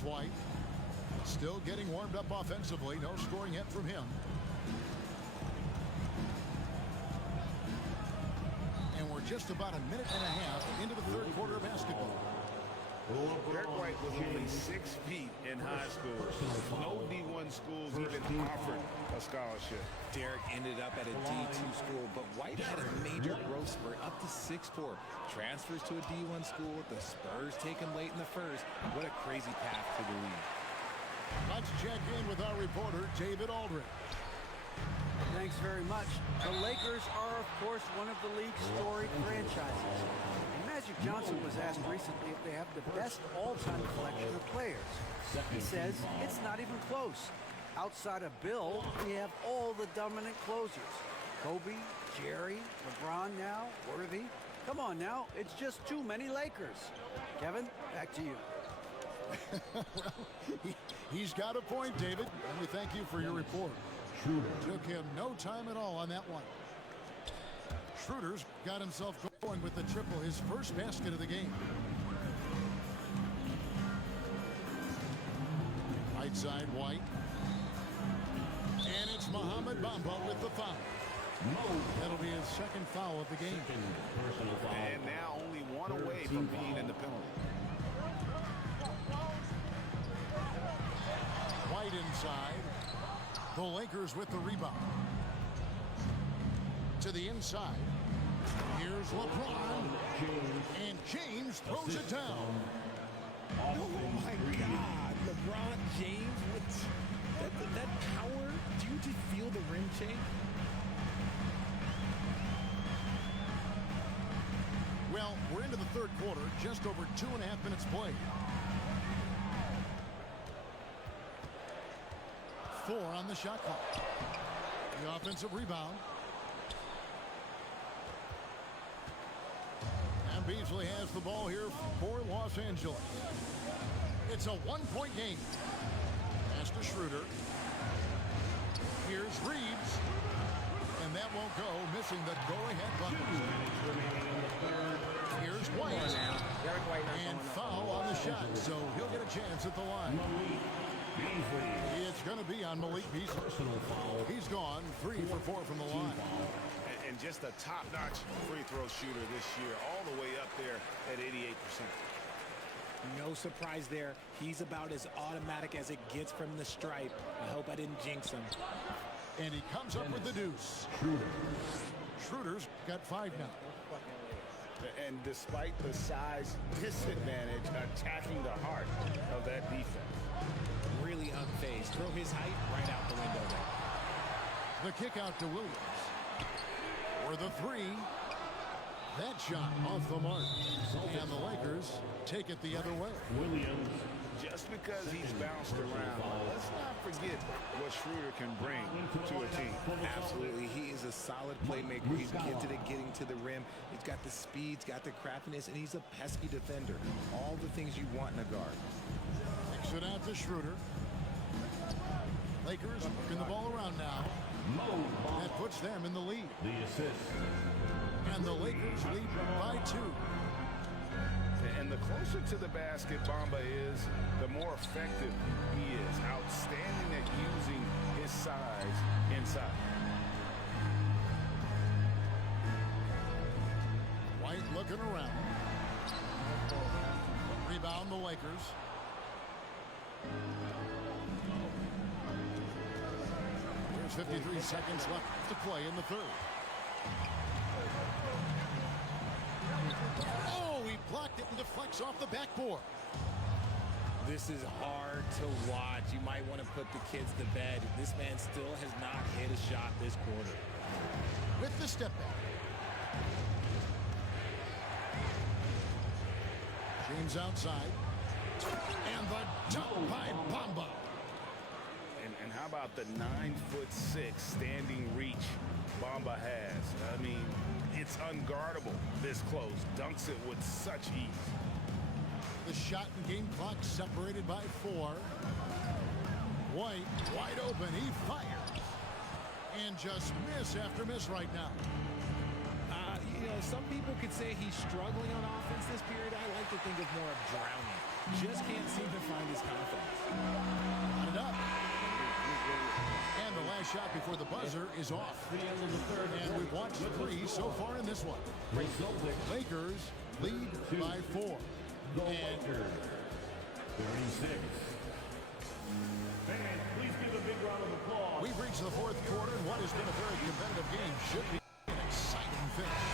is White. Still getting warmed up offensively. No scoring yet from him. And we're just about a minute and a half into the third quarter of basketball. Derek White was only 6 feet in high school. No D1 schools even offered a scholarship. Derek ended up at a D2 school, but White had a major growth spurt up to 6'4". Transfers to a D1 school. The Spurs take him late in the first. What a crazy path to the league. Let's check in with our reporter, David Aldridge. Thanks very much. The Lakers are, of course, one of the league's storied franchises. And Magic Johnson was asked recently if they have the best all-time collection of players. He says it's not even close. Outside of Bill, we have all the dominant closers. Kobe, Jerry, LeBron now, Worthy. Come on now, it's just too many Lakers. Kevin, back to you. Well, he's got a point, David, and we thank you for your report. Took him no time at all on that one. Schroeder's got himself going with the triple, his first basket of the game. Right side, White. And it's Mohamed Bamba with the foul. That'll be his second foul of the game. And now only one away from being in the penalty. White inside. The Lakers with the rebound. To the inside. Here's LeBron. And James throws it down. Oh, my God. LeBron James with that power. Do you just feel the rim change? Well, we're into the third quarter. Just over 2.5 minutes played. 4 on the shot clock. The offensive rebound. And Beasley has the ball here for Los Angeles. It's a one-point game. Pass to Schroeder. Here's Reeves. And that won't go, missing the go-ahead bucket. Here's White. And foul on the shot, so he'll get a chance at the line. It's going to be on Malik Beasley. He's gone 3 for 4 from the line. And just a top-notch free throw shooter this year, all the way up there at 88%. No surprise there. He's about as automatic as it gets from the stripe. I hope I didn't jinx him. And he comes up with the deuce. Schroeder's got 5 now. And despite the size disadvantage, attacking the heart of that defense. Really unfazed. Throw his height right out the window there. The kick out to Williams. For the 3. That shot off the mark. And the Lakers take it the other way. Williams. Just because he's bounced around, let's not forget what Schroeder can bring to a team. Absolutely. He is a solid playmaker. He's gifted at getting to the rim. He's got the speed, he's got the craftiness, and he's a pesky defender. All the things you want in a guard. Kicks it out to Schroeder. Lakers working the ball around now. That puts them in the lead. The assist. And the Lakers lead by 2. And the closer to the basket Bamba is, the more effective he is. Outstanding at using his size inside. White looking around. Rebound the Lakers. There's 53 seconds left to play in the third. Oh, he blocked it and deflects off the backboard. This is hard to watch. You might want to put the kids to bed. This man still has not hit a shot this quarter. With the step back. James outside. And the dunk by Bamba. And how about the 9'6" standing reach Bamba has? I mean, it's unguardable this close. Dunks it with such ease. The shot and game clock separated by 4. White wide open. He fires. And just miss after miss right now. know, some people could say he's struggling on offense this period. I like to think of more of drowning. Just can't seem to find his confidence. Got it up. And the last shot before the buzzer is off. And we've watched 3 so far in this one. Lakers lead by 4. And 36. Fans, please give a big round of applause. we've reached the 4th quarter, and what has been a very competitive game should be an exciting finish.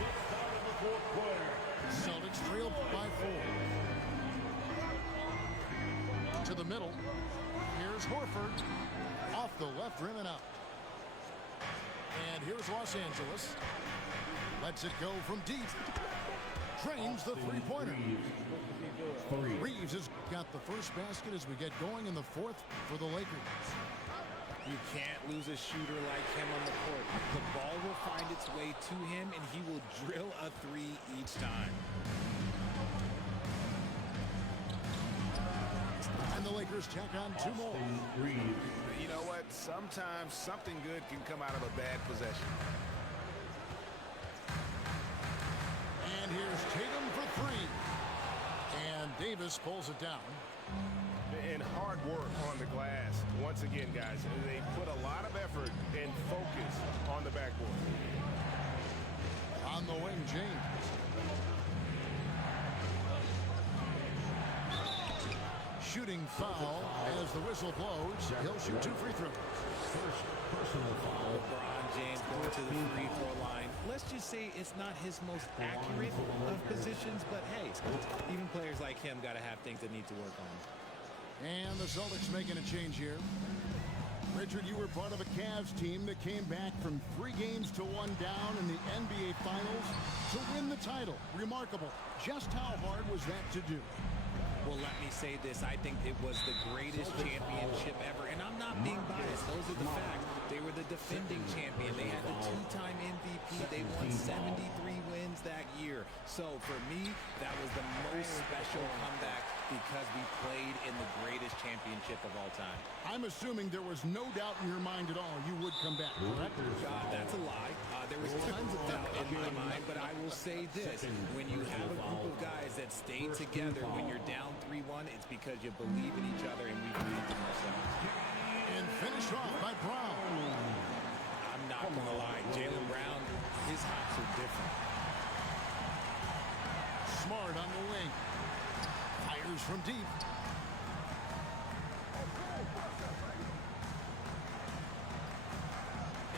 Just started the fourth quarter. Celtics trail by 4. To the middle. Here's Horford. Off the left rim and out. And here's Los Angeles. Lets it go from deep. Drains the three-pointer. Reeves has got the first basket as we get going in the 4th for the Lakers. You can't lose a shooter like him on the court. The ball will find its way to him, and he will drill a 3 each time. And the Lakers tack on 2 more. You know what? Sometimes something good can come out of a bad possession. And here's Tatum for 3. And Davis pulls it down. And hard work on the glass. Once again, guys, they put a lot of effort and focus on the backboard. On the wing, James. Shooting foul as the whistle blows. He'll shoot 2 free throws. First personal foul. LeBron James going to the free throw line. Let's just say it's not his most accurate of positions, but hey, even players like him got to have things that need to work on. And the Celtics making a change here. Richard, you were part of a Cavs team that came back from 3 games to 1 down in the NBA Finals to win the title. Remarkable. Just how hard was that to do? Well, let me say this. I think it was the greatest championship ever. And I'm not being biased. Those are the facts. They were the defending champion. They had the 2-time MVP. They won 73 wins that year. So for me, that was the most special comeback because we played in the greatest championship of all time. I'm assuming there was no doubt in your mind at all you would come back, correct? That's a lie. There was tons of doubt in my mind, but I will say this. When you have a group of guys that stay together when you're down 3-1, it's because you believe in each other and we believe in ourselves. And finished off by Brown. I'm not going to lie. Jaylen Brown, his hops are different. Smart on the wing. Fires from deep.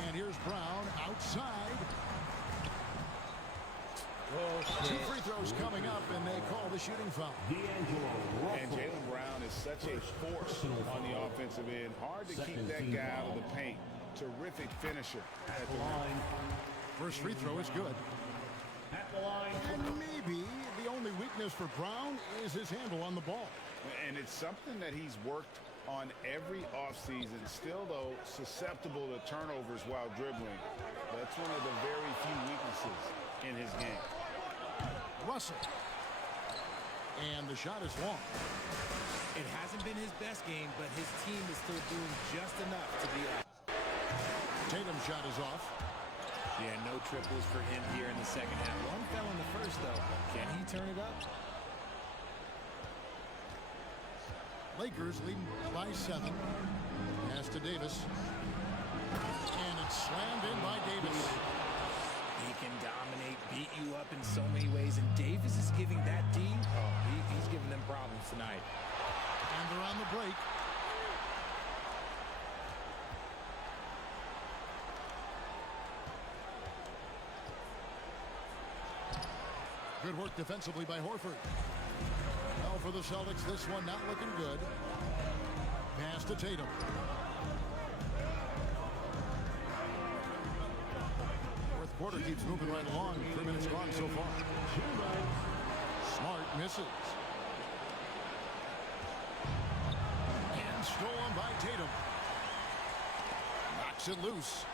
And here's Brown outside. 2 free throws coming up, and they call the shooting foul. And Jaylen Brown is such a force on the offensive end. Hard to keep that guy out of the paint. Terrific finisher at the line. First free throw is good. At the line. And maybe the only weakness for Brown is his handle on the ball. And it's something that he's worked on every offseason. Still, though, susceptible to turnovers while dribbling. That's one of the very few weaknesses in his game. Russell. And the shot is long. It hasn't been his best game, but his team is still doing just enough to be up. Tatum's shot is off. Yeah, no triples for him here in the second half. One fell in the first, though. Can he turn it up? Lakers leading by 7. Pass to Davis. And it's slammed in by Davis. He can dominate, beat you up in so many ways, and Davis is giving that D, he's giving them problems tonight. And they're on the break. Good work defensively by Horford. Well, for the Celtics, this one not looking good. Pass to Tatum. Fourth quarter keeps moving right along. 3 minutes gone so far. Smart misses. And stolen by Tatum. Knocks it loose.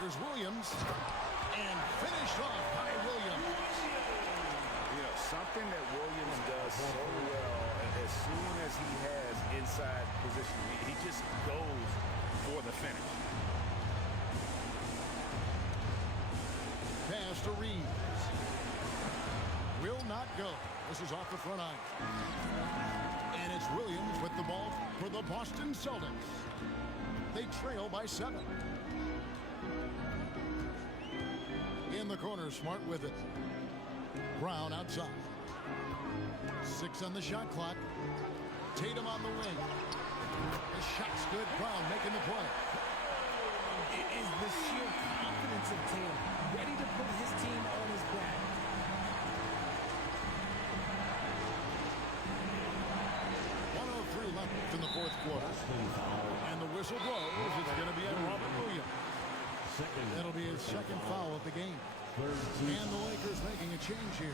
Here's Williams. And finished off by Williams. You know, something that Williams does so well, as soon as he has inside position, he just goes for the finish. Pass Pass to Reeves. Will not go. This is off the front iron. And it's Williams with the ball for the Boston Celtics. They trail by 7. In the corner, Smart with it. Brown outside. 6 on the shot clock. Tatum on the wing. The shot's good. Brown making the play. It is the sheer confidence of Tatum, ready to put his team on his back. Left in the fourth quarter. And the whistle blows. It's going to be on Robert Williams. That'll be his second foul of the game. And the Lakers making a change here.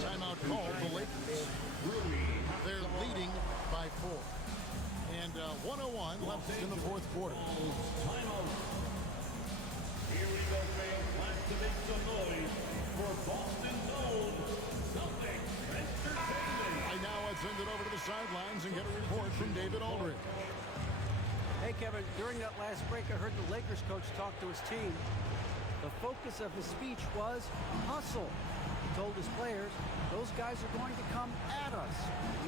Timeout called. The Lakers. They're leading by 4. And 1:01 left in the fourth quarter. Here we go, fans. Time to make some noise for Boston's own Celtics Entertainment. I now send it over to the sidelines and get a report from David Aldridge. Hey, Kevin, during that last break, I heard the Lakers coach talk to his team. The focus of his speech was hustle. He told his players, those guys are going to come at us.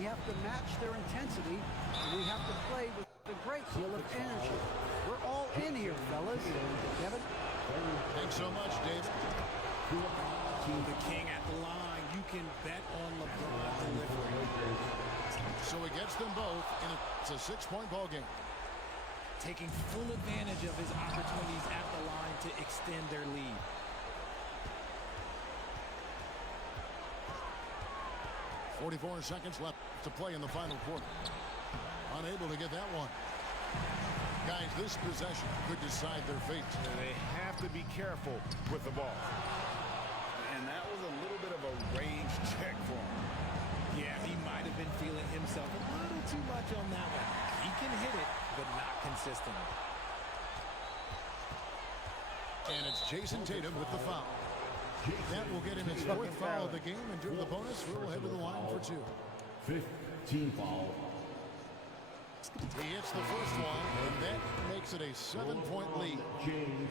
We have to match their intensity, and we have to play with a great deal of energy. We're all in here, fellas. Kevin? Thanks so much, David. The king at the line. You can bet on LeBron delivering. So he gets them both, and it's a 6-point ball game. Taking full advantage of his opportunities at the line to extend their lead. .44 seconds left to play in the final quarter. Unable to get that one. Guys, this possession could decide their fate. They have to be careful with the ball. And that was a little bit of a range check for him. Yeah, he might have been feeling himself a little too much on that one. He can hit it, but not consistently. And it's Jason Tatum with the foul. That will get him his 4th foul of the game, and during the bonus, we'll head to the line for 2. 15 foul. He hits the first one, and that makes it a 7-point lead. James,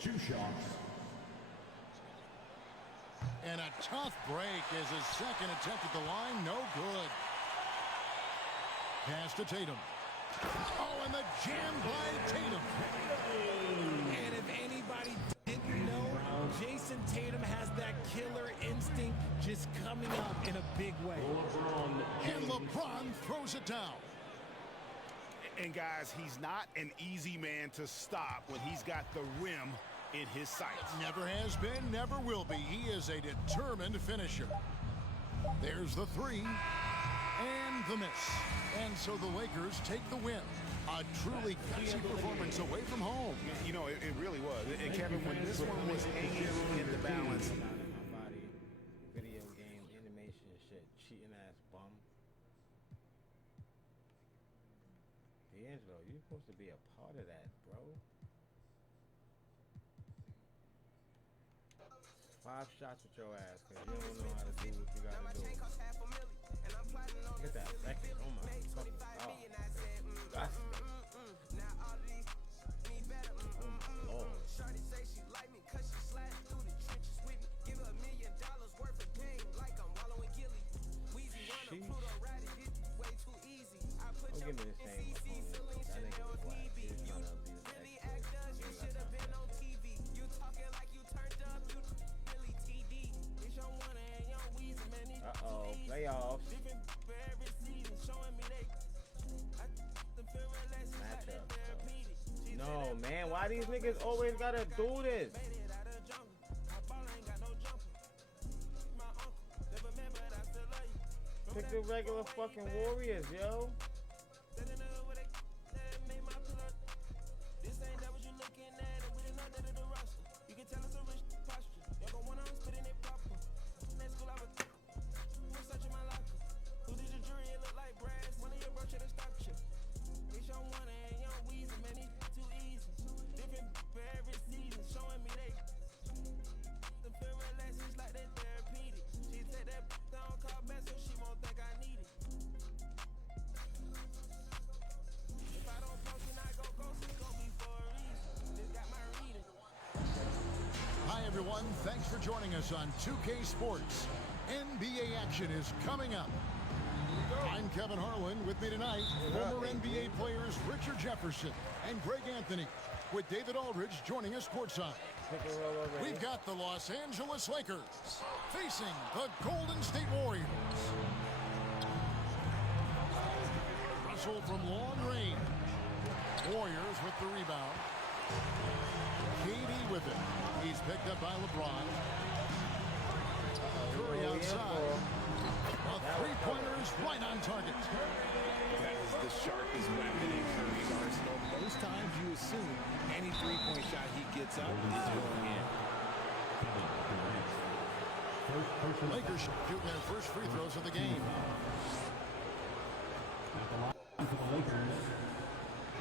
2 shots. And a tough break is his second attempt at the line. No good. Pass to Tatum. Oh, and the jam by Tatum. And if anybody didn't know, Jason Tatum has that killer instinct just coming up in a big way. And LeBron throws it down. And guys, he's not an easy man to stop when he's got the rim in his sights. Never has been, never will be. He is a determined finisher. There's the 3 and the miss. And so the Lakers take the win. A truly gutsy performance away from home. You know, it really was. And Kevin, when this one was hanging in the balance. Video game animation shit, cheating ass bum. D'Angelo, you're supposed to be a part of that, bro. 5 shots with your ass, cause you don't know how to do what you gotta do. Look at that second, oh my fucking god. That's oh my lord. Don't give me the same opponent. That nigga was black. He's trying to abuse uh-oh, playoffs. Matchup. No, man, why these niggas always gotta do this? Pick the regular fucking Warriors, yo. everyone. Thanks for joining us on 2K Sports. NBA action is coming up. I'm Kevin Harlan. With me tonight, former NBA players Richard Jefferson and Greg Anthony, with David Aldridge joining us courtside. We've got the Los Angeles Lakers facing the Golden State Warriors. Russell from long range. Warriors with the rebound. KD with it. He's picked up by LeBron. Curry outside. A three-pointer is right on target. That is the sharpest weapon in Curry's arsenal. Most times you assume any three-point shot he gets up is going in. Lakers shooting their first free throws of the game. For the Lakers,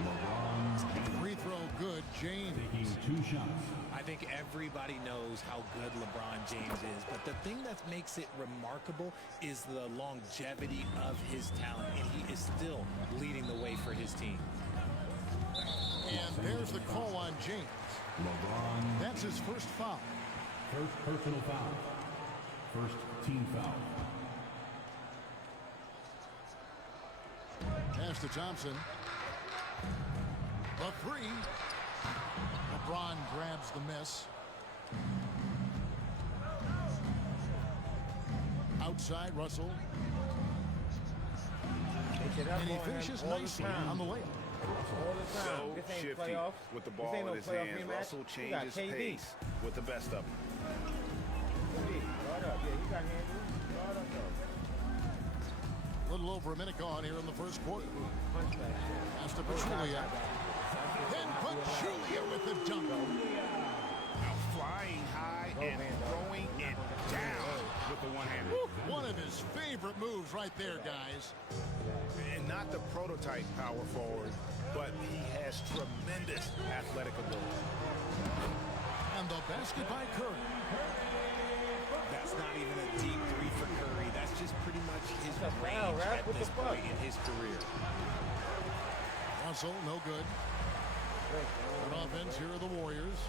LeBron Free throw good, James. taking 2 shots. I think everybody knows how good LeBron James is, but the thing that makes it remarkable is the longevity of his talent, and he is still leading the way for his team. And there's the call on James. LeBron, That's his first foul. first personal foul. First team foul. Pass to Thompson. The three. LeBron grabs the miss. Outside, Russell. And he finishes nicely on the layup. All the time. So This ain't shifty playoffs. with the This ball ain't in no his playoff hands. rematch. Russell You got changes KD. pace with the best of them. Guard up. Yeah, he got handles. Guard up, though. A little over a minute gone here in the first quarter. Punch that shit. Pass to Pachulia. Then Pachulia with the dunk. Now flying high and throwing it down with the one-hander. One of his favorite moves right there, guys. And not the prototype power forward, but he has tremendous athletic ability. And the basket by Curry. That's not even a deep three for Curry. That's just pretty much his That's a foul, range Raph. at What this the fuck? point in his career. Russell, no good. Good offense here are the Warriors.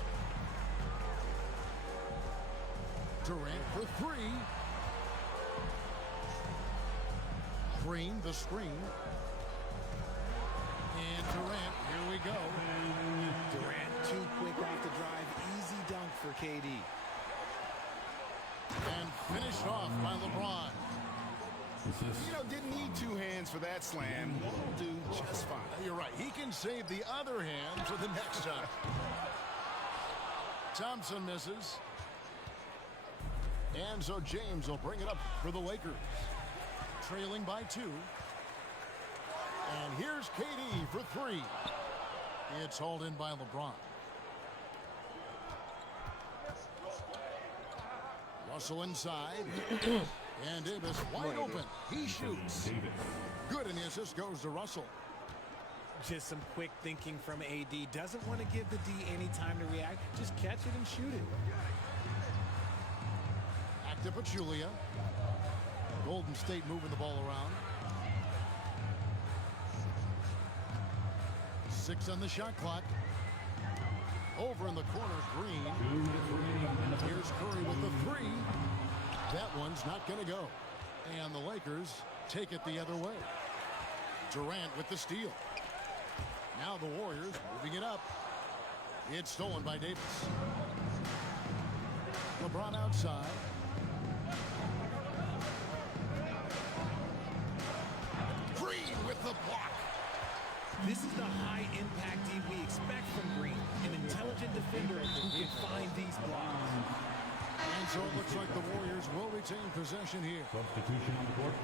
Durant for three. Green, the screen. And Durant, here we go. Durant too quick off the drive. Easy dunk for KD. And finished off by LeBron. You know, didn't need 2 hands for that slam. One will do just fine. You're right. He can save the other hand for the next time. Thompson misses. And so James will bring it up for the Lakers. Trailing by 2. And here's KD for 3. It's hauled in by LeBron. Russell inside. And Davis wide open. He shoots. Good, and the assist goes to Russell. Just some quick thinking from AD. Doesn't want to give the D any time to react. Just catch it and shoot it. Back to Pachulia. Golden State moving the ball around. 6 on the shot clock. Over in the corner, Green. Here's Curry with the 3. That one's not going to go. And the Lakers take it the other way. Durant with the steal. Now the Warriors moving it up. It's stolen by Davis. LeBron outside. Green with the block. This is the high-impact D we expect from Green. An intelligent defender who can find these blocks. And so it looks like the Warriors will retain possession here. Substitution on the court.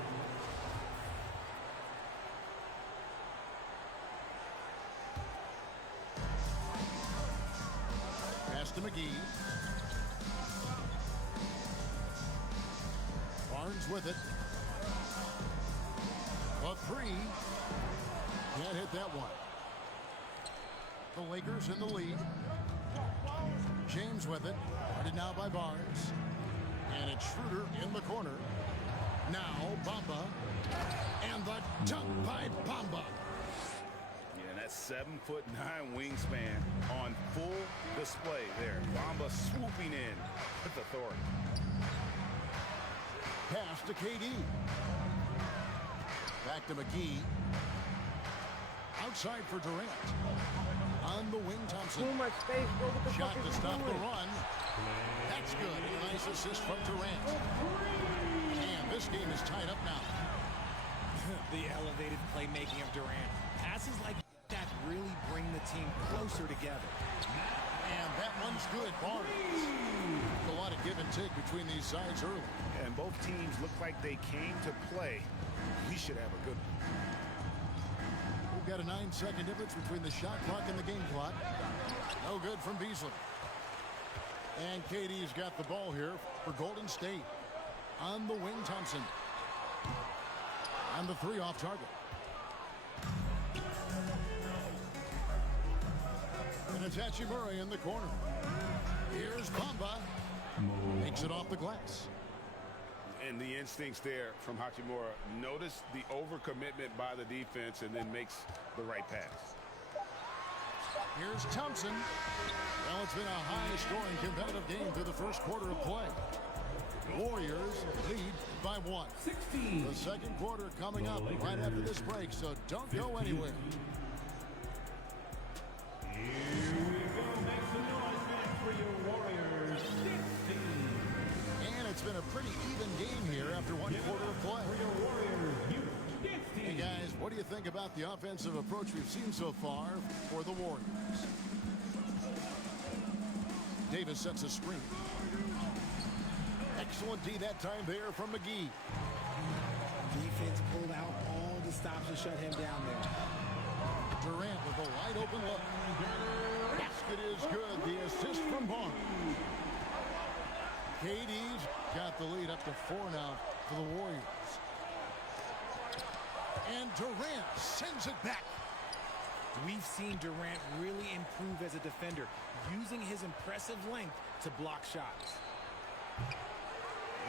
Pass to McGee. Barnes with it. A 3. Can't hit that one. The Lakers in the lead. James with it. Guarded now by Barnes. And it's Schroeder in the corner. Now Bamba. And the dunk by Bamba. Yeah, that 7'9" wingspan on full display there. Bamba swooping in with authority. Pass to KD. Back to McGee. Outside for Durant. On the wing, Thompson. Too much space. Bro, what the Shot fuck to is he stop the doing? run. That's good. A nice assist from Durant. And this game is tied up now. The elevated playmaking of Durant. Passes like that really bring the team closer together. And that one's good. Barnes. A lot of give and take between these sides early. And both teams look like they came to play. We should have a good one. We've got a 9-second difference between the shot clock and the game clock. No good from Beasley. And KD's got the ball here for Golden State. On the wing, Thompson. And the three off target. And it's Hachimura in the corner. Here's Bamba. Makes it off the glass. And the instincts there from Hachimura. Notice the overcommitment by the defense and then makes the right pass. Here's Thompson. Well, it's been a high-scoring competitive game through the first quarter of play. Warriors lead by 1. 16. The second quarter coming up right after this break, so don't go anywhere. Here we go. Make some noise, man, for your Warriors. 16. And it's been a pretty even game here after one quarter of play. For your Warriors, you 16. Hey, guys, what do you think about the offensive approach we've seen so far for the Warriors? Davis sets a screen. Excellent D that time there from McGee. Defense pulled out all the stops to shut him down there. Durant with a wide open look. Basket is good. The assist from Barnes. KD's got the lead up to 4 now for the Warriors. And Durant sends it back. We've seen Durant really improve as a defender, using his impressive length to block shots.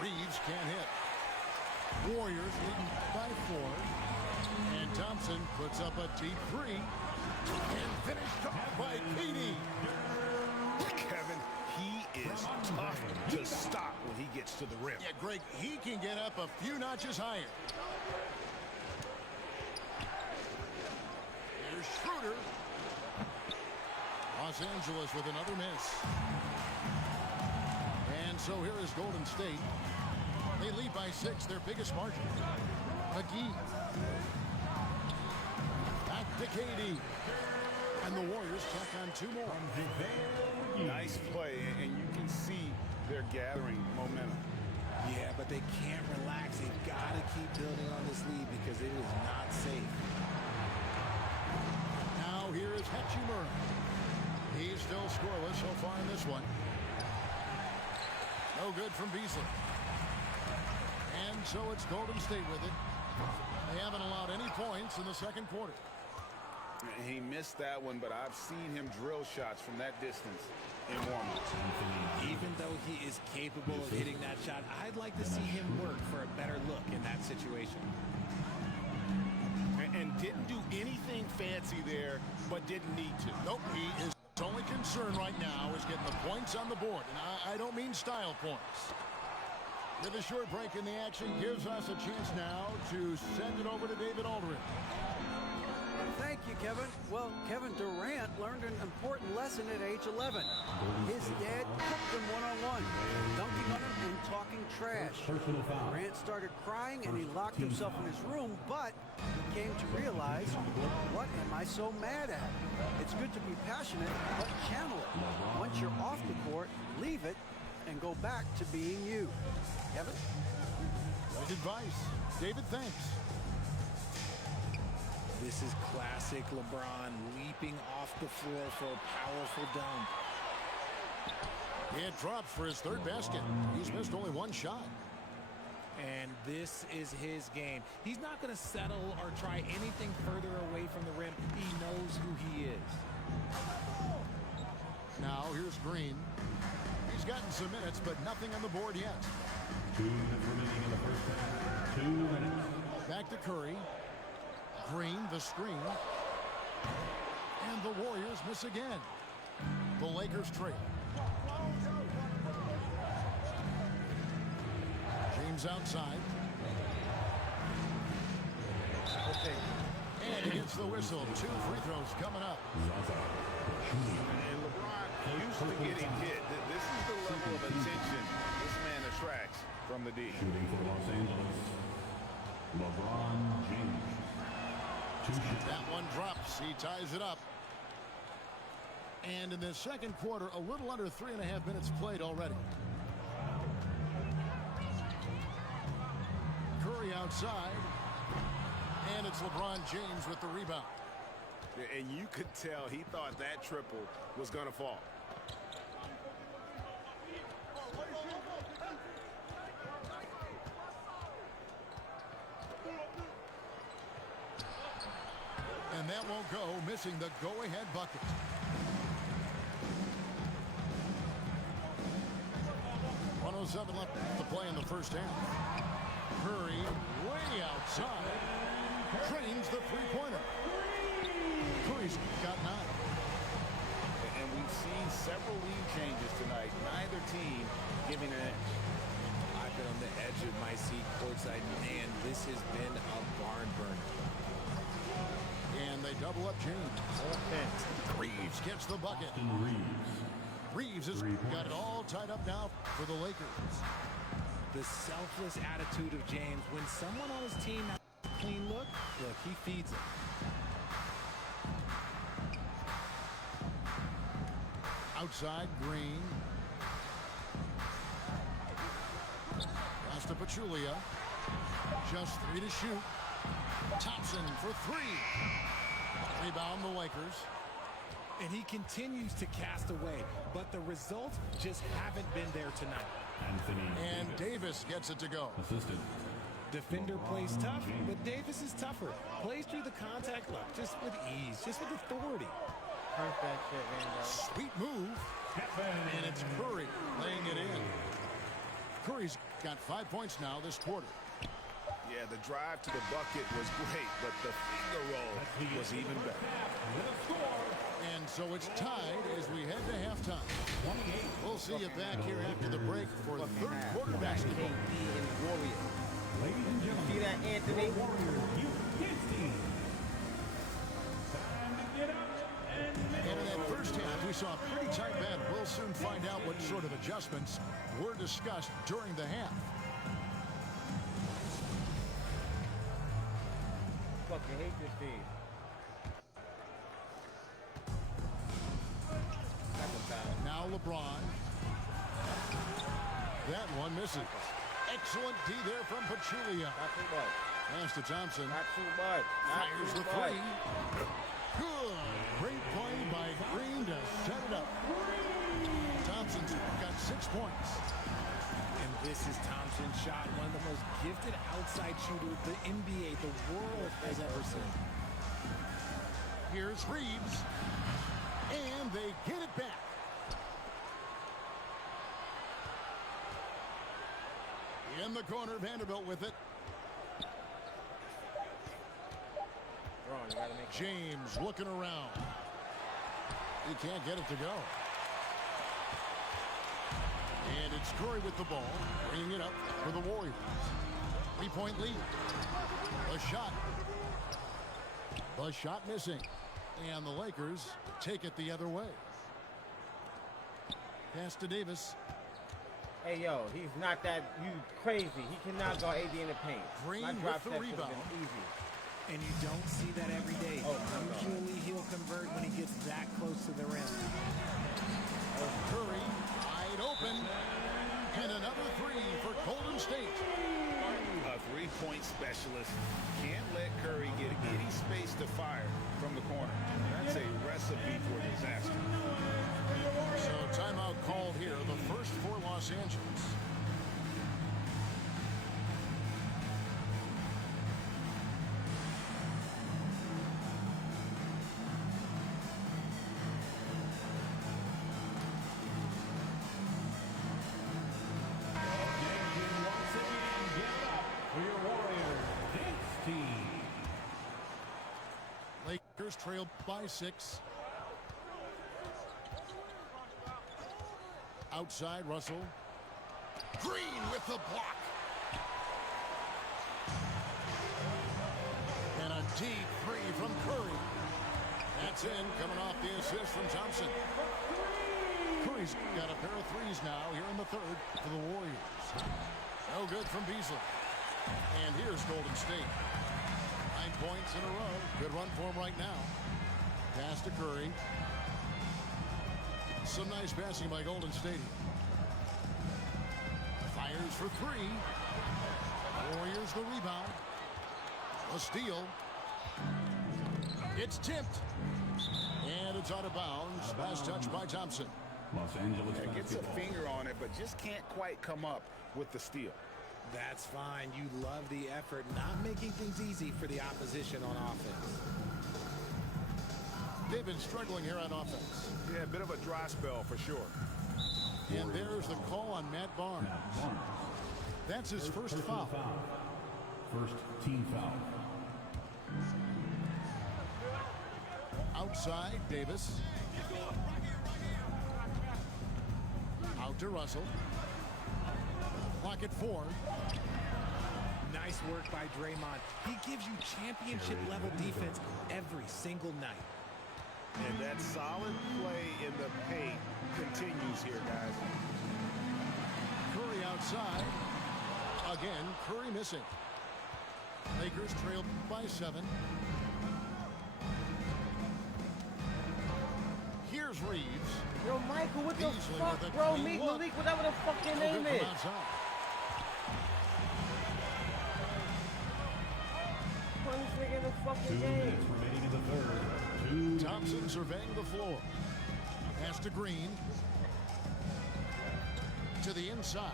Reeves can't hit. Warriors leading by 4. And Thompson puts up a deep 3. And finished off by KD. Kevin, he is tough to stop when he gets to the rim. Yeah, Greg, he can get up a few notches higher. Here's Schroeder. Los Angeles with another miss. And so here is Golden State. They lead by 6, their biggest margin. McGee. Back to KD. And the Warriors check on 2 more. Nice play, and you can see they're gathering momentum. Yeah, but they can't relax. They've got to keep building on this lead because it is not safe. Now here is Hachimura. He's still scoreless so far in this one. No good from Beasley. And so it's Golden State with it. They haven't allowed any points in the second quarter. He missed that one, but I've seen him drill shots from that distance in warm-ups. Even though he is capable of hitting that shot, I'd like to see him work for a better look in that situation. And didn't do anything fancy there, but didn't need to. Nope, his only concern right now is getting the points on the board. And I don't mean style points. With a short break in the action gives us a chance now to send it over to David Aldridge. Thank you, Kevin. Well, Kevin Durant learned an important lesson at age 11. His dad cooked him one-on-one, dunking on him and talking trash. Personal foul. Durant started crying and he locked himself in his room, but he came to realize, what am I so mad at? It's good to be passionate, but channel it. Once you're off the court, leave it and go back to being you. Kevin? Great advice. David, thanks. This is classic LeBron leaping off the floor for a powerful dunk. He had dropped for his 3rd basket. He's missed only 1 shot. And this is his game. He's not going to settle or try anything further away from the rim. He knows who he is. Now here's Green. He's gotten some minutes, but nothing on the board yet. 2 minutes remaining in the first half. 2 minutes. Back to Curry. Green, the screen. And the Warriors miss again. The Lakers trail. James outside. And he gets the whistle. 2 free throws coming up. And LeBron used to getting hit. This is the level of attention this man attracts from the D. Shooting for Los Angeles, LeBron James. 2 shots. That one drops. He ties it up. And in the second quarter, a little under 3.5 minutes played already. Curry outside. And it's LeBron James with the rebound. And you could tell he thought that triple was going to fall. And that won't go, missing the go-ahead bucket. .107 left to play in the first half. Curry way outside. Drains the three-pointer. Curry's got 9. And we've seen several lead changes tonight. Neither team giving an edge. I've been on the edge of my seat courtside, and this has been a barn burner. And they double up James. Reeves gets the bucket. Reeves has got it all tied up now for the Lakers. The selfless attitude of James. When someone on his team has a clean look, he feeds it. Outside, Green. Pass to Pachulia. Just 3 to shoot. Thompson for 3. Rebound the Lakers. And he continues to cast away, but the results just haven't been there tonight. And Davis gets it to go. Assistant. Defender plays tough, but Davis is tougher. Plays through the contact look, just with ease, just with authority. Sweet move. And it's Curry laying it in. Curry's got 5 points now this quarter. Yeah, the drive to the bucket was great, but the finger roll was even better. And so it's tied as we head to halftime. We'll see you back here after the break for third quarter basketball. Ladies and gentlemen, See that, Anthony? Warriors youth team. Time to get up and make And in that first half, we saw a pretty tight battle. We'll soon find out what sort of adjustments were discussed during the half. Fucking hate this team. Now LeBron. That one misses. Excellent D there from Pachulia. Not too much. Pass to Thompson. Not too much. Not Fires too the much. 3. Good. Great play by Green to set it up. Thompson's got 6 points. And this is Thompson's shot, one of the most gifted outside shooters the NBA, the world has ever seen. Here's Reeves. And they get it back. In the corner, Vanderbilt with it. Wrong, you gotta make James looking around. He can't get it to go. And it's Curry with the ball, bringing it up for the Warriors. 3-point lead. The shot. The shot missing. And the Lakers take it the other way. Pass to Davis. Hey, yo, he's not that crazy. He cannot go AD in the paint. Green My with drop the step should've rebound. been easy. And you don't see that every day. Oh, my God. Usually he'll convert when he gets that close to the rim. Curry wide open. And another 3 for Golden State. A three-point specialist can't let Curry get any space to fire from the corner. That's a recipe for disaster. So timeout called here, the first for Los Angeles. once again, give it up for your Warriors dance team. Lakers trail by 6. Outside, Russell. Green with the block. And a deep three from Curry. That's in, coming off the assist from Thompson. Curry's got a pair of threes now here in the third for the Warriors. No good from Beasley. And here's Golden State. 9 points in a row. Good run for him right now. Pass to Curry. Some nice passing by Golden State. Fires for three. Warriors the rebound. A steal. It's tipped. And it's out of bounds. Last touch by Thompson. Los Angeles Gets a basketball. finger on it, but just can't quite come up with the steal. That's fine. You love the effort, not making things easy for the opposition on offense. They've been struggling here on offense. Yeah, a bit of a dry spell for sure. And there's the call on Matt Barnes. Barnes. That's his first Personal foul. First team foul. Outside, Davis. Out to Russell. Clock at 4. Nice work by Draymond. He gives you championship-level defense every single night. And that solid play in the paint continues here, guys. Curry outside. Again, Curry missing. Lakers trail by 7. Here's Reeves. Yo, Michael, what the Beasley fuck, with a bro? clean look. Malik, whatever the fuck your No name good is. from outside. Put this nigga in the 2 fucking game. minutes remaining in the third. Thompson surveying the floor. Pass to Green. To the inside.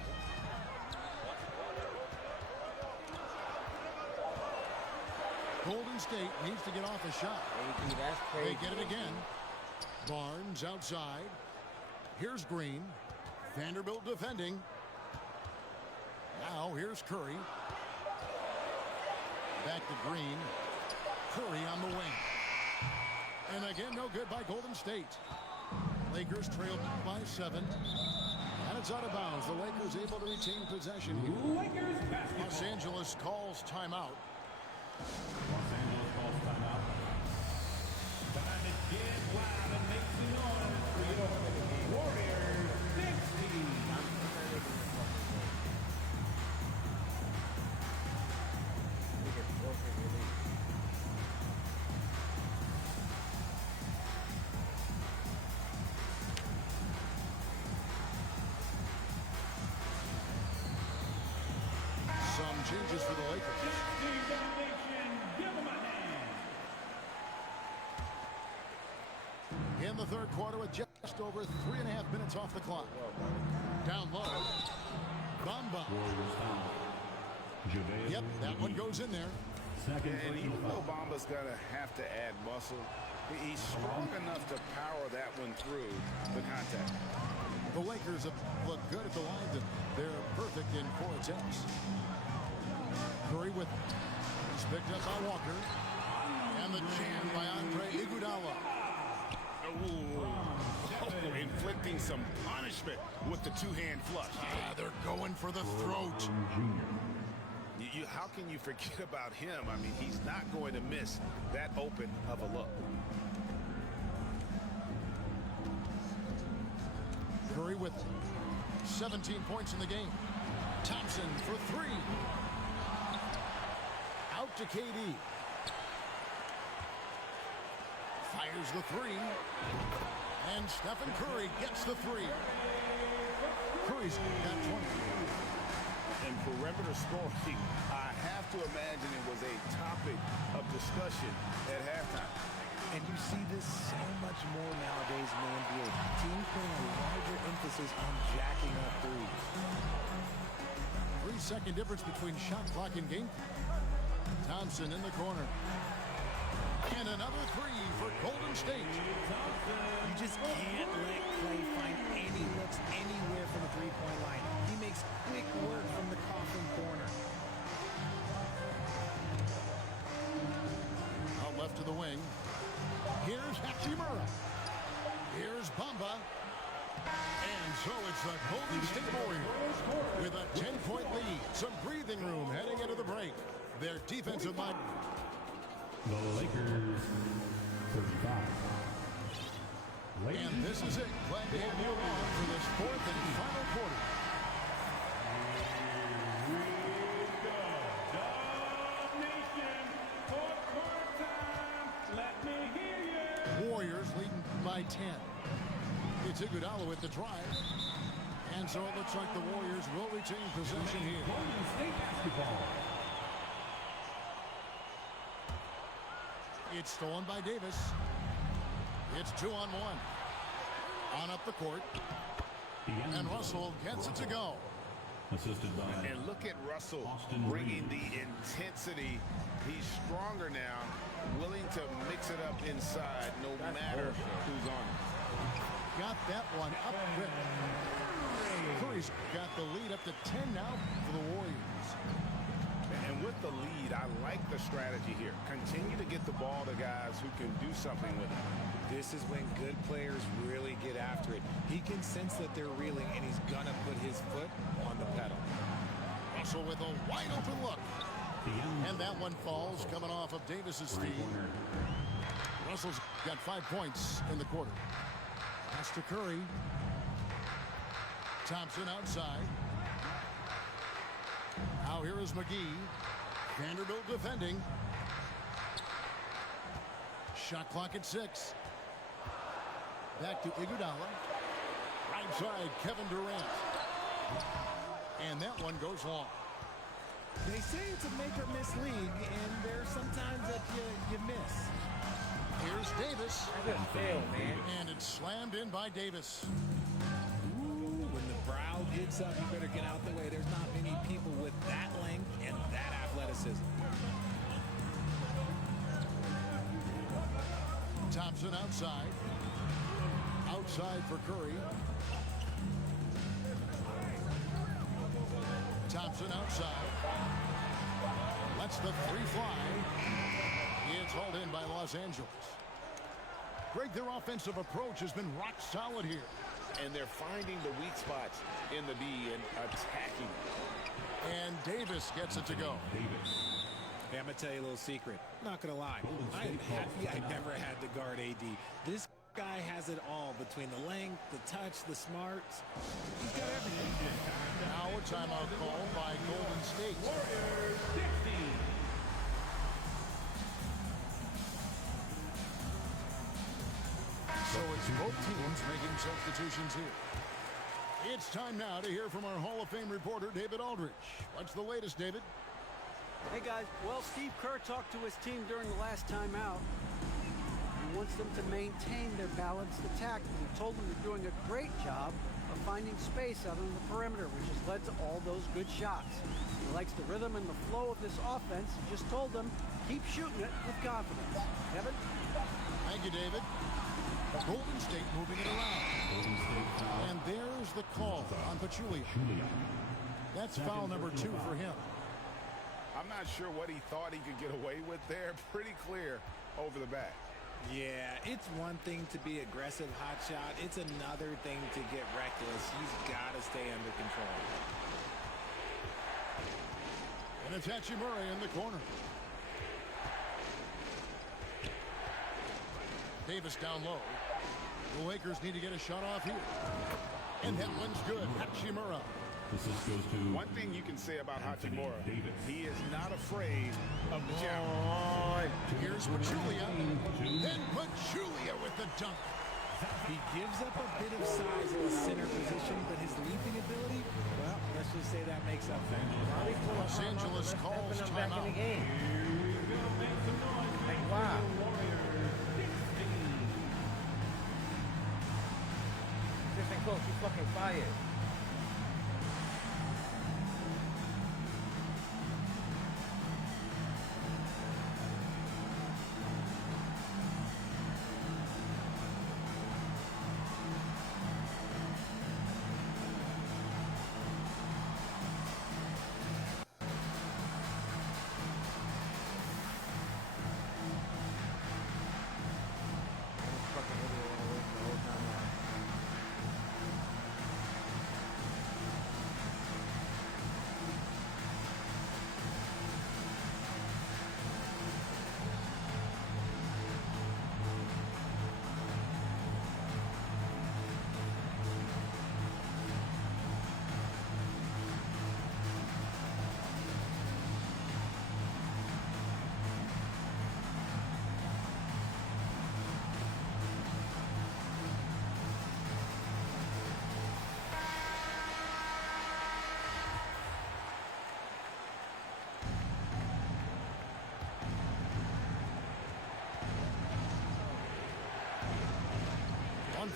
Golden State needs to get off a shot. AD, that's They crazy. get it again. Barnes outside. Here's Green. Vanderbilt defending. Now here's Curry. Back to Green. Curry on the wing. And again, no good by Golden State. Lakers trail by 7. And it's out of bounds. The Lakers able to retain possession here. Lakers basketball. Los Angeles calls timeout. Los Angeles calls timeout. Time to get wild and make some noise for your Warriors big team. Some changes for the Lakers. Team domination. Give them a hand. In the third quarter with just over 3.5 minutes off the clock. Down low. Bamba. Warriors foul. JaVale Yep, that one McGee. goes in there. Second And personal even though foul. Bamba's going to have to add muscle, he's strong enough to power that one through the contact. The Lakers have looked good at the line. They're perfect in 4 attempts. Curry with it. He's picked up by Walker. And the jam by Andre Iguodala. Ooh. Inflicting some punishment with the two-hand flush. Yeah, they're going for the throat. Jr. How can you forget about him? I mean, he's not going to miss that open of a look. Curry with it. 17 points in the game. Thompson for 3. Out to KD. Fires the 3. And Stephen Curry gets the 3. Curry's got 20. And perimeter scoring, I have to imagine it was a topic of discussion at halftime. And you see this so much more nowadays in the NBA. Teams putting a larger emphasis on jacking up threes. 3-second difference between shot clock and game. Thompson in the corner. And another 3 for Golden State. You just can't let Clay find any looks anywhere from the three-point line. He makes quick work from the coffin corner. Out left to the wing. Here's Hachimura. Here's Bamba. And So it's the Golden State Warriors with a 10-point lead. Some breathing room heading into the break. Their defensive mind. The Lakers 35. And this is it. Glad to have you along for this fourth and final quarter. Warriors leading by 10. It's Iguodala with the drive. And so it looks like the Warriors will retain possession here. Golden State basketball. It's stolen by Davis. It's 2-on-1. On up the court. And Russell gets it to go. Assisted by. And look at Russell Austin bringing Reeves. the intensity. He's stronger now, willing to mix it up inside no matter who's on it. Got that one up quick. Curry's got the lead up to 10 now for the Warriors. And with the lead, I like the strategy here. Continue to get the ball to guys who can do something with it. This is when good players really get after it. He can sense that they're reeling, and he's going to put his foot on the pedal. Russell with a wide open look. And that one falls coming off of Davis's feet. Russell's got 5 points in the quarter. Pass to Curry. Thompson outside. Now here is McGee. Vanderbilt defending. Shot clock at 6. Back to Iguodala. Right side, Kevin Durant. And that one goes long. They say it's a make-or-miss league, and there's sometimes that you miss. Here's Davis. And it's slammed in by Davis. Ooh, when the brow gets up, you better get out the way. There's not many people with that length and that athleticism. Thompson outside. Outside for Curry. Thompson outside. Lets the three fly. It's hauled in by Los Angeles. Greg, their offensive approach has been rock solid here. And they're finding the weak spots in the D and attacking. And Davis gets it to go. Hey, I'm going to tell you a little secret. Not going to lie. I am happy I never had to guard AD. This guy has it all between the length, the touch, the smarts. He's got everything. Now a timeout called by Golden State. Warriors 60. So it's both teams making substitutions here. It's time now to hear from our Hall of Fame reporter, David Aldridge. What's the latest, David? Hey, guys. Well, Steve Kerr talked to his team during the last timeout. He wants them to maintain their balanced attack. He told them they're doing a great job of finding space out on the perimeter, which has led to all those good shots. He likes the rhythm and the flow of this offense. He just told them, keep shooting it with confidence. Kevin? Thank you, David. Golden State moving it around. Golden State foul. And there's the call on Pachulia. That's foul number 2 for him. I'm not sure what he thought he could get away with there. Pretty clear over the back. Yeah, it's one thing to be aggressive hot shot. It's another thing to get reckless. He's got to stay under control. And it's Hachimura in the corner. Davis down low. The Lakers need to get a shot off here. And that one's good. Hachimura. Assist goes to One thing you can say about Anthony Hachimura, Davis. he is not afraid of the challenge. Here's Pachulia. Then Pachulia with the dunk. He gives up a bit of size in the center position, but his leaping ability, well, let's just say that makes up for it. Los Angeles calls timeout. Wow. Assistant coach, you fucking fired.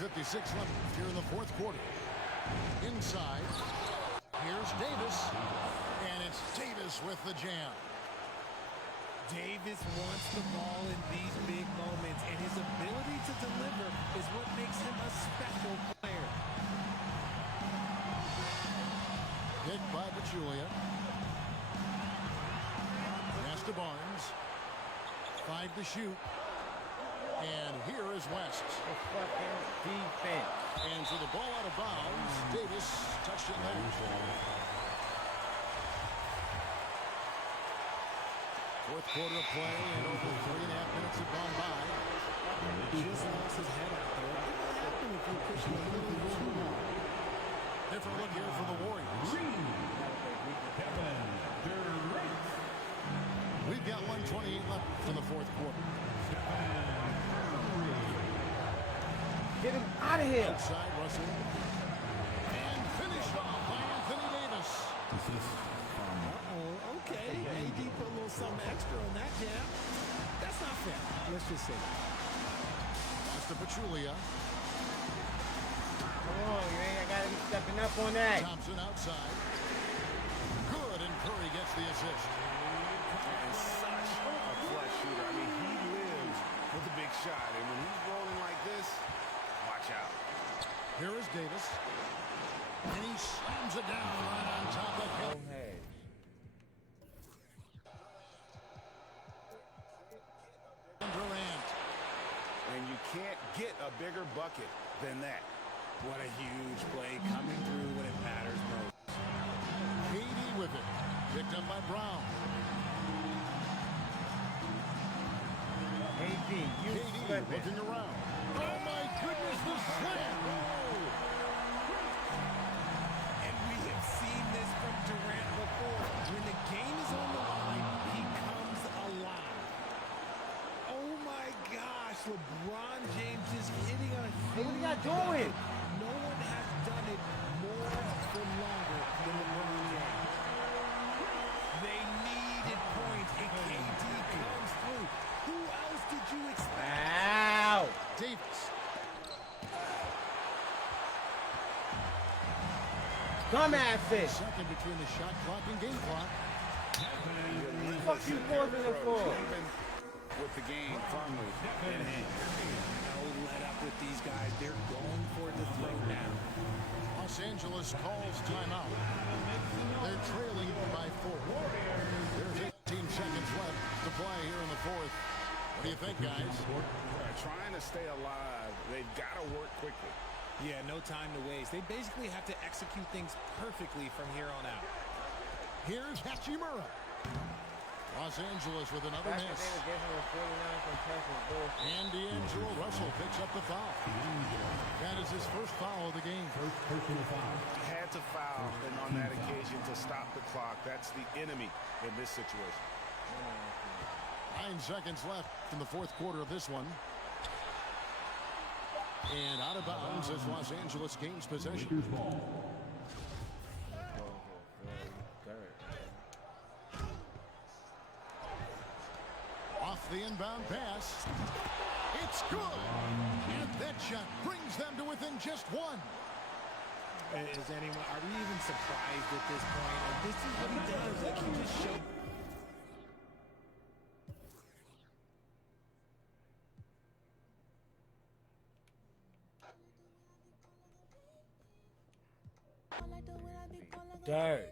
2:56 left here in the fourth quarter. Inside. Here's Davis. And it's Davis with the jam. Davis wants the ball in these big moments, and his ability to deliver is what makes him a special player. Hit by Pachulia. Pass to Barnes. 5 to shoot. And here is West. The fucking defense. And so the ball out of bounds. Davis touched it last. Fourth quarter of play, and over 3.5 minutes have gone by. Just lost his head out there. What will happen if you push him a little too hard? Different look here for the Warriors. Kevin Durant. We've got 1:28 left in the fourth quarter. Get him out of here. Inside Russell. And finished off by Anthony Davis. Uh-oh, okay. AD put a little something extra on that jam. That's not fair. Let's just say that. Pass to Pachulia. Come on, man. I gotta be stepping up on that. Thompson outside. Good, and Curry gets the assist. And such a clutch shooter. I mean, he lives for the big shot. And when he's rolling like this, watch out. Here is Davis. And he slams it down right on top of him. Go ahead. Durant. And you can't get a bigger bucket than that. What a huge play coming through when it matters most. KD with it. Picked up by Brown. AD, you KD slipping. looking around. Oh my goodness, the slam! And we have seen this from Durant before. When the game is on the line, he comes alive. Oh my gosh, LeBron James is hitting a Hey, what are y'all doing? No one has done it more for longer than LeBron James. They needed points, and KD comes through. Who else did you expect? Ow! Davis. Dumbass fish. Second between the shot clock and game clock. Fuck you pausing it for? Even with the game firmly in hand. No let up with these guys. They're going for the throw now. Los Angeles calls timeout. They're trailing by 4. There's 18 seconds left to play here in the fourth. What do you think, guys? Trying to stay alive, they've got to work quickly. Yeah, no time to waste. They basically have to execute things perfectly from here on out. Here's Hachimura. Los Angeles with another That's what miss. they were giving with 49 contested bullshit. And D'Angelo Russell picks up the foul. That is his first foul of the game. First personal foul. Had to foul, and on that occasion to stop the clock. That's the enemy in this situation. 9 seconds left in the fourth quarter of this one. And out of bounds as Los Angeles gains possession. Lakers ball. Off the inbound pass. It's good. And that shot brings them to within just 1. Is anyone, are we even surprised at this point? Like, this is what he does. Like, he just showed. Dirt.